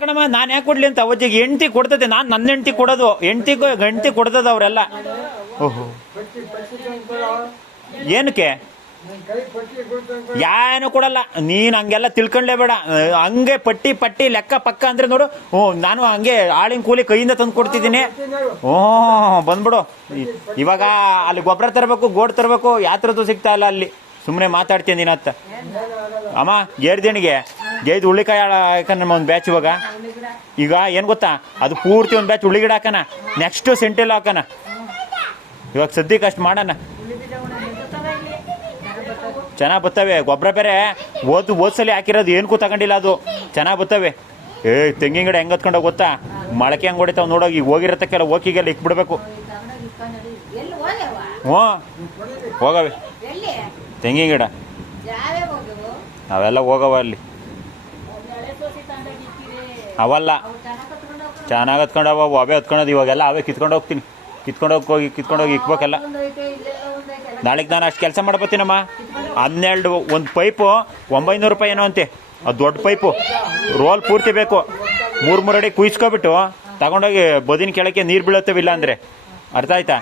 ಕಣಮ್ಮ, ನಾನು ಯಾಕೆ ಕೊಡ್ಲಿ ಅಂತ ಅವಜ್ಜಿಗೆ ಹೆಂಡ್ತಿ ಕೊಡ್ತದೆ. ನಾನು ನನ್ನ ಹೆಂಡ್ತಿ ಕೊಡೋದು, ಹೆಂಡ್ತಿ ಕೊಡ್ತದ ಅವರೆಲ್ಲ. ಓಹೋ, ಏನಕ್ಕೆ ಯಾನು ಕೊಡಲ್ಲ. ನೀನ್ ಹಂಗೆಲ್ಲ ತಿಳ್ಕೊಂಡ್ಲೇಬೇಡ. ಹಂಗೆ ಪಟ್ಟಿ ಲೆಕ್ಕ ಪಕ್ಕ ಅಂದ್ರೆ ನೋಡು. ನಾನು ಹಂಗೆ ಆಳಿನ ಕೂಲಿ ಕೈಯಿಂದ ತಂದು ಕೊಡ್ತಿದ್ದೀನಿ. ಬಂದ್ಬಿಡು. ಇವಾಗ ಅಲ್ಲಿ ಗೊಬ್ಬರ ತರಬೇಕು, ಗೋಡ್ ತರಬೇಕು, ಯಾತ್ರದ್ದು ಸಿಗ್ತಾ ಇಲ್ಲ ಅಲ್ಲಿ. ಸುಮ್ಮನೆ ಮಾತಾಡ್ತೀನಿ ನೀನು ಅತ್ತ. ಅಮ್ಮ ಗೇರ್ದೇಣಿಗೆ ಗೇದ್ ಹುಳ್ಳಿಕಾಯಿ ಹಾಕಣ ನಮ್ಮ ಒಂದು ಬ್ಯಾಚ್. ಈಗ ಏನು ಗೊತ್ತಾ, ಅದು ಪೂರ್ತಿ ಒಂದು ಬ್ಯಾಚ್ ಹುಳ್ಳಿಗಿಡ ಹಾಕೋಣ, ನೆಕ್ಸ್ಟ್ ಸೆಂಟೆಲ್ಲ ಹಾಕೋಣ. ಇವಾಗ ಸದ್ಯಕ್ಕೆ ಅಷ್ಟು ಮಾಡೋಣ. ಚೆನ್ನಾಗಿ ಬರ್ತವೆ. ಗೊಬ್ಬರ ಬೇರೆ ಓದ್ಸಲಿ ಹಾಕಿರೋದು ಏನಕ್ಕೂ ತಗೊಂಡಿಲ್ಲ, ಅದು ಚೆನ್ನಾಗಿ ಬರ್ತವೆ. ತೆಂಗಿನ ಗಿಡ ಹೆಂಗೆ ಹತ್ಕೊಂಡೋಗಿ ಗೊತ್ತಾ, ಮೊಳಕೆ ಹಂಗೆ ಹೊಡಿತಾವೆ ನೋಡೋಗಿ. ಈಗ ಹೋಗಿರತ್ತಕ್ಕೆಲ್ಲ ಓಕಿಗೆಲ್ಲ ಇಕ್ಬಿಡ್ಬೇಕು. ಹೋಗವೆ ತೆಂಗಿನ ಗಿಡ ಅವೆಲ್ಲ ಹೋಗವ ಅಲ್ಲಿ. ಅವಲ್ಲ ಚೆನ್ನಾಗಿ ಹತ್ಕೊಂಡವ, ಅವೇ ಹತ್ಕೊಂಡೋದು. ಇವಾಗೆಲ್ಲ ಅವೇ ಕಿತ್ಕೊಂಡು ಹೋಗ್ತೀನಿ. ಕಿತ್ಕೊಂಡೋಗಿ ಇಕ್ಬೇಕೆಲ್ಲ. ನಾಳೆಗೆ ನಾನು ಅಷ್ಟು ಕೆಲಸ ಮಾಡ್ಬೋತೀನಮ್ಮ. 12 ಒಂದು ಪೈಪು 900 ರೂಪಾಯಿ ಏನೋ ಅಂತೆ. ಅದು ದೊಡ್ಡ ಪೈಪು, ರೋಲ್ ಪೂರ್ತಿ ಬೇಕು. 3 ಅಡಿ ಕುಯ್ಸ್ಕೊಬಿಟ್ಟು ತಗೊಂಡೋಗಿ ಬದಿನ ಕೆಳಕ್ಕೆ ನೀರು ಬೀಳುತ್ತವಿಲ್ಲ ಅಂದರೆ. ಅರ್ಥ ಆಯ್ತಾ?